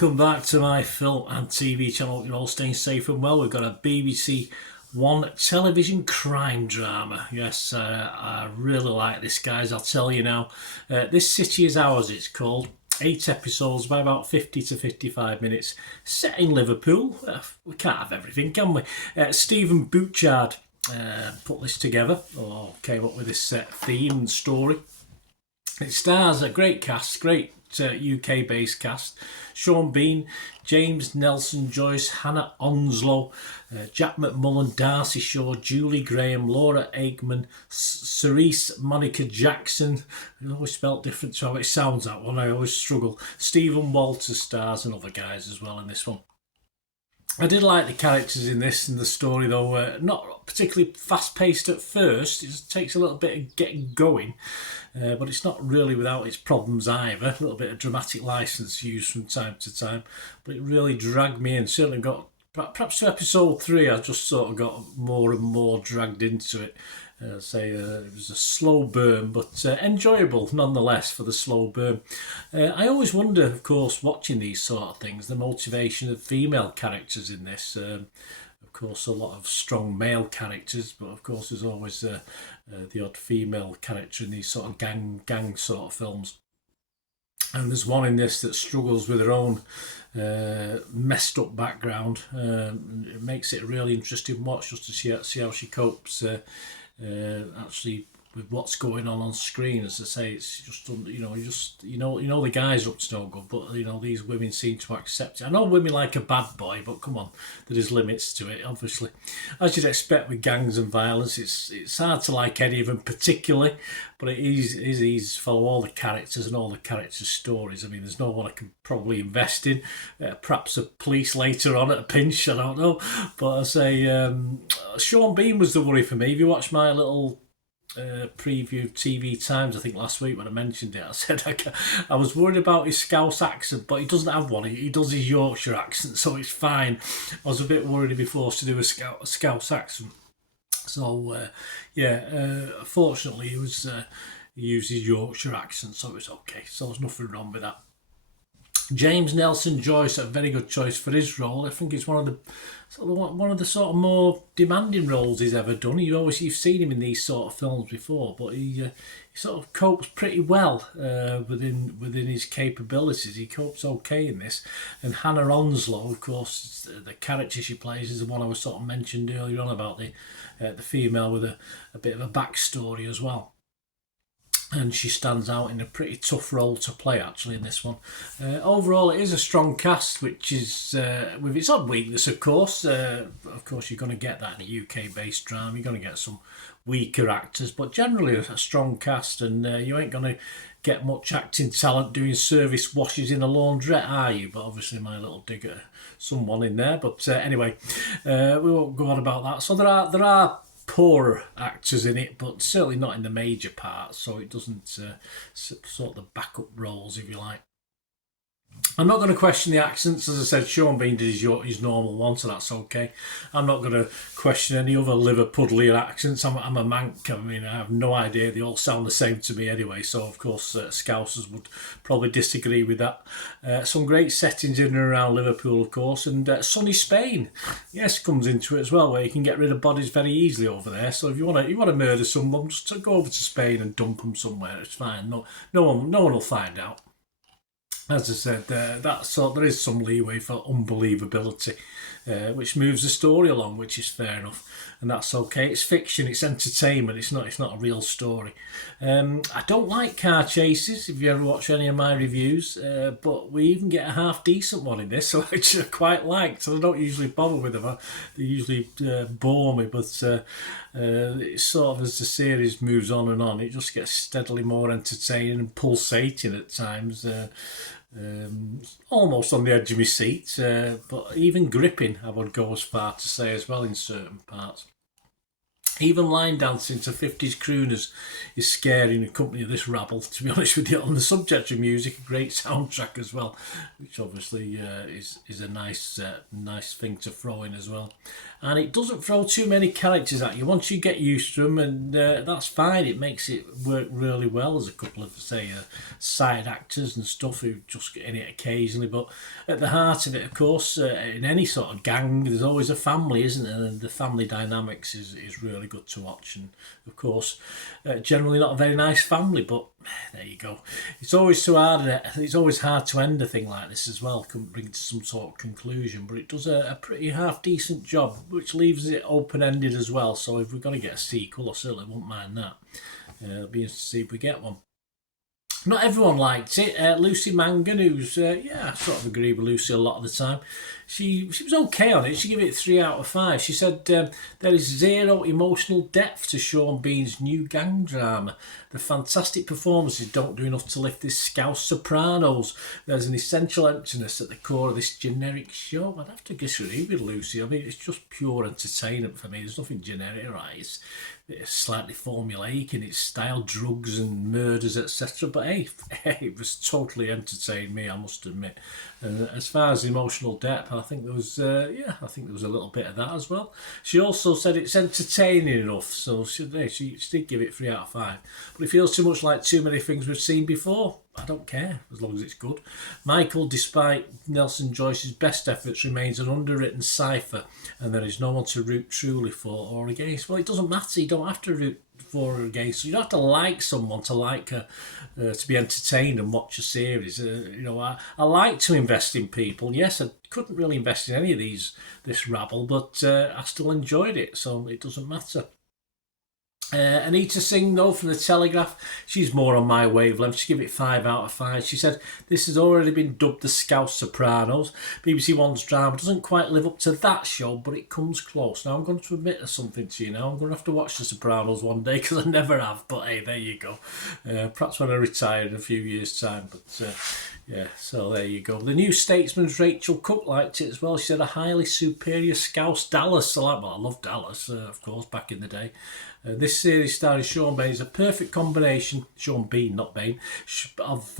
Welcome back to my film and TV channel. You're all staying safe and well. We've got a BBC One television crime drama. Yes, I really like this, guys. I'll tell you now. This City is Ours, it's called. 8 episodes by about 50 to 55 minutes. Set in Liverpool. We can't have everything, can we? Stephen Bouchard put this together, or came up with this theme and story. It stars a great cast, great UK-based cast. Sean Bean, James Nelson Joyce, Hannah Onslow, Jack McMullen, Darcy Shaw, Julie Graham, Laura Aikman, Cerise Monica Jackson. I always spelt different to how it sounds, that one. I always struggle. Stephen Walters stars and other guys as well in this one. I did like the characters in this and the story, though not particularly fast-paced at first. It takes a little bit of getting going, but it's not really without its problems either. A little bit of dramatic license used from time to time, but it really dragged me in. Certainly got, perhaps to episode 3, I just sort of got more and more dragged into it. It was a slow burn, but enjoyable nonetheless for the slow burn. I always wonder, of course, watching these sort of things, the motivation of female characters in this. Of course, a lot of strong male characters, but of course there's always the odd female character in these sort of gang sort of films. And there's one in this that struggles with her own messed up background. It makes it a really interesting watch just to see how she copes actually with what's going on screen. As I say, it's just you know the guy's up to no good, but these women seem to accept it. I know women like a bad boy, but come on, there is limits to it, obviously. As you'd expect with gangs and violence, it's hard to like any of them particularly, but it is easy to follow all the characters and all the characters' stories. I mean, there's no one I can probably invest in. Perhaps a police later on at a pinch, I don't know. But I say, Sean Bean was the worry for me. If you watch my little preview TV Times, I think last week when I mentioned it, I said I was worried about his Scouse accent, but he doesn't have one. He does his Yorkshire accent, so it's fine. I was a bit worried he'd be forced to do a Scouse accent. So fortunately he used his Yorkshire accent, so it's okay. So there's nothing wrong with that. James Nelson Joyce, a very good choice for his role. I think it's one of the sort of more demanding roles he's ever done. You've seen him in these sort of films before, but he sort of copes pretty well within his capabilities. He copes okay in this. And Hannah Onslow, of course, the character she plays is the one I was sort of mentioned earlier on about the female with a bit of a backstory as well. And she stands out in a pretty tough role to play, actually, in this one. Overall, it is a strong cast, which is, with its odd weakness, of course. Of course, you're going to get that in a UK-based drama. You're going to get some weaker actors, but generally a strong cast, and you ain't going to get much acting talent doing service washes in a laundrette, are you? But obviously, my little dig at someone in there. But anyway, we won't go on about that. So there are poorer actors in it, but certainly not in the major parts, so it doesn't sort of the backup roles, if you like. I'm not going to question the accents. As I said, Sean Bean did his normal one, so that's okay. I'm not going to question any other Liverpudlian accents. I'm a Manc. I mean, I have no idea. They all sound the same to me anyway, so of course Scousers would probably disagree with that. Some great settings in and around Liverpool, of course, and sunny Spain, yes, comes into it as well, where you can get rid of bodies very easily over there. So if you want to murder someone, just go over to Spain and dump them somewhere. It's fine. No one will find out. As I said, there is some leeway for unbelievability, which moves the story along, which is fair enough, and that's okay. It's fiction, it's entertainment. It's not a real story. I don't like car chases. If you ever watch any of my reviews, but we even get a half decent one in this, which I quite like. So I don't usually bother with them. They usually bore me, but it's sort of as the series moves on and on, it just gets steadily more entertaining and pulsating at times. Almost on the edge of my seat, but even gripping, I would go as far to say as well in certain parts. Even line dancing to 50s crooners is scary in the company of this rabble, to be honest with you. On the subject of music, a great soundtrack as well, which obviously is a nice thing to throw in as well. And it doesn't throw too many characters at you. Once you get used to them, and that's fine. It makes it work really well. There's a couple of, say, side actors and stuff who just get in it occasionally. But at the heart of it, of course, in any sort of gang, there's always a family, isn't there? And the family dynamics is really good to watch. And of course, generally not a very nice family, but there you go. It's always too hard. It's always hard to end a thing like this as well. Couldn't bring it to some sort of conclusion, but it does a pretty half decent job, which leaves it open ended as well. So if we're going to get a sequel, I certainly won't mind that. It'll be interesting to see if we get one. Not everyone liked it. Lucy Mangan, who's, I sort of agree with Lucy a lot of the time. She was okay on it. She gave it 3 out of 5. She said there is zero emotional depth to Sean Bean's new gang drama. The fantastic performances don't do enough to lift this Scouse Sopranos. There's an essential emptiness at the core of this generic show. I'd have to disagree with Lucy. I mean, it's just pure entertainment for me. There's nothing generic, right? It's slightly formulaic in its style, drugs and murders, etc. But hey, it was totally entertaining me, I must admit. As far as emotional depth, I think there was, I think there was a little bit of that as well. She also said it's entertaining enough, so she did give it 3 out of 5. But it feels too much like too many things we've seen before. I don't care, as long as it's good. Michael, despite Nelson Joyce's best efforts, remains an underwritten cipher, and there is no one to root truly for or against. Well, it doesn't matter. You don't have to root for or against. You don't have to like someone to like her, to be entertained and watch a series. I like to invest in people. Yes, I couldn't really invest in any of this rabble, but I still enjoyed it, so it doesn't matter. Anita Singh, though, from The Telegraph, she's more on my wavelength. She gave it 5 out of 5. She said, this has already been dubbed the Scouse Sopranos. BBC One's drama doesn't quite live up to that show, but it comes close. Now, I'm going to admit something to you now. I'm going to have to watch The Sopranos one day, because I never have. But hey, there you go. Perhaps when I retire in a few years' time. But so there you go. The New Statesman's Rachel Cook liked it as well. She said, a highly superior Scouse Dallas. I love Dallas, of course, back in the day. This series starring Sean Bain is a perfect combination, Sean Bean, not Bain, of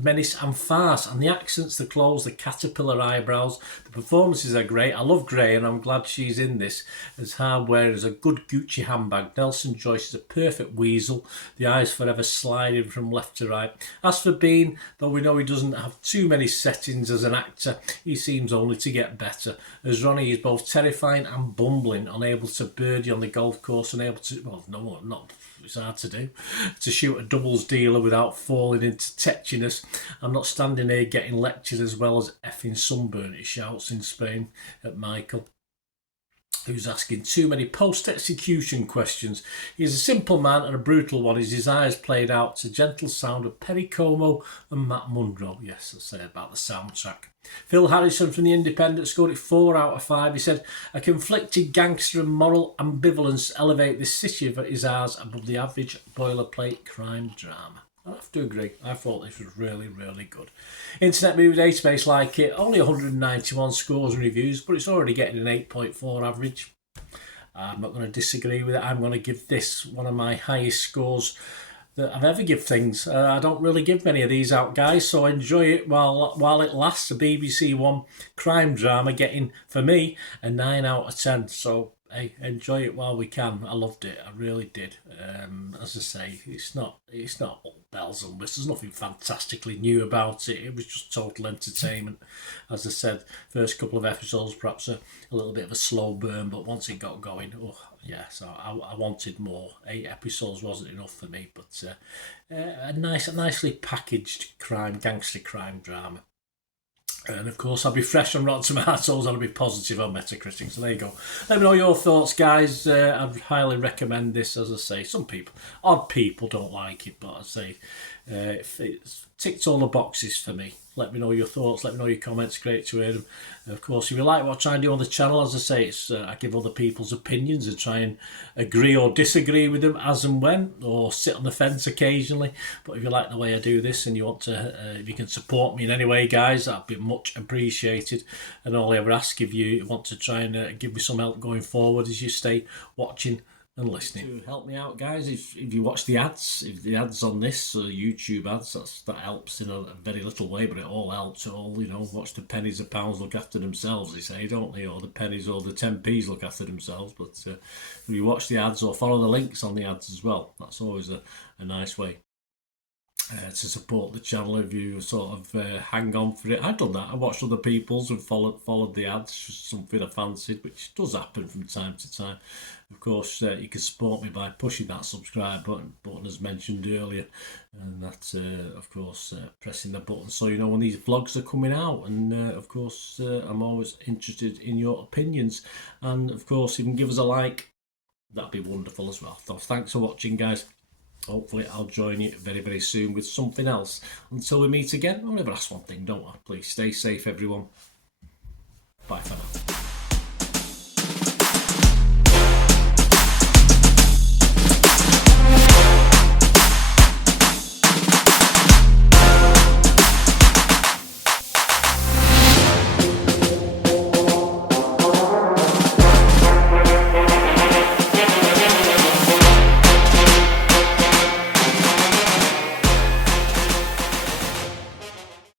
menace and farce. And the accents, the clothes, the caterpillar eyebrows, the performances are great. I love Gray, and I'm glad she's in this. As hardware as a good Gucci handbag. Nelson Joyce is a perfect weasel, the eyes forever sliding from left to right. As for Bean, though we know he doesn't have too many settings as an actor, he seems only to get better. As Ronnie, is both terrifying and bumbling, unable to birdie on the golf course, unable to, it's hard to do, to shoot a doubles dealer without falling into tetchiness. I'm not standing here getting lectured as well as effing sunburn, he shouts in Spain at Michael, who's asking too many post-execution questions. He's a simple man and a brutal one. His desires played out to gentle sound of Perry Como and Matt Munro. Yes, I'll say about the soundtrack. Phil Harrison from The Independent scored it 4 out of 5. He said, a conflicted gangster and moral ambivalence elevate this city of his ours above the average boilerplate crime drama. I have to agree. I thought this was really, really good. Internet Movie Database like it. Only 191 scores and reviews, but it's already getting an 8.4 average. I'm not going to disagree with it. I'm going to give this one of my highest scores that I've ever give things. I don't really give many of these out, guys, so enjoy it while it lasts. A BBC One crime drama getting, for me, a 9 out of 10. So hey, enjoy it while we can. I loved it. I really did. As I say, it's not all bells and whistles. There's nothing fantastically new about it. It was just total entertainment. As I said, first couple of episodes, perhaps a little bit of a slow burn, but once it got going, so I wanted more. 8 episodes wasn't enough for me, but a nicely packaged gangster crime drama. And of course, I'll be fresh on Rotten Tomatoes. I'll be positive on Metacritic. So there you go. Let me know your thoughts, guys. I'd highly recommend this. As I say, some odd people don't like it, but I say it ticks all the boxes for me. Let me know your thoughts. Let me know your comments. Great to hear them. Of course, if you like what I try and do on the channel, as I say, I give other people's opinions and try and agree or disagree with them as and when, or sit on the fence occasionally. But if you like the way I do this and you want to, if you can support me in any way, guys, that'd be much appreciated. And all I ever ask, if you want to try and give me some help going forward, is you stay watching and listening. To help me out, guys, if you watch the ads, if the ads on this YouTube ads, that helps in a very little way, but it all helps. All, you know, watch the pennies and pounds look after themselves, they say, don't they? Or the pennies or the 10p's look after themselves. But if you watch the ads or follow the links on the ads as well, that's always a nice way to support the channel. If you sort of hang on for it, I've done that. I watched other people's and followed the ads, just something I fancied, which does happen from time to time. Of course, you can support me by pushing that subscribe button as mentioned earlier, and that of course pressing the button so you know when these vlogs are coming out. And of course I'm always interested in your opinions, and of course if you can give us a like, that'd be wonderful as well. So thanks for watching, guys. Hopefully I'll join you very, very soon with something else. Until we meet again, I'll never ask one thing, don't I? Please stay safe, everyone. Bye for now.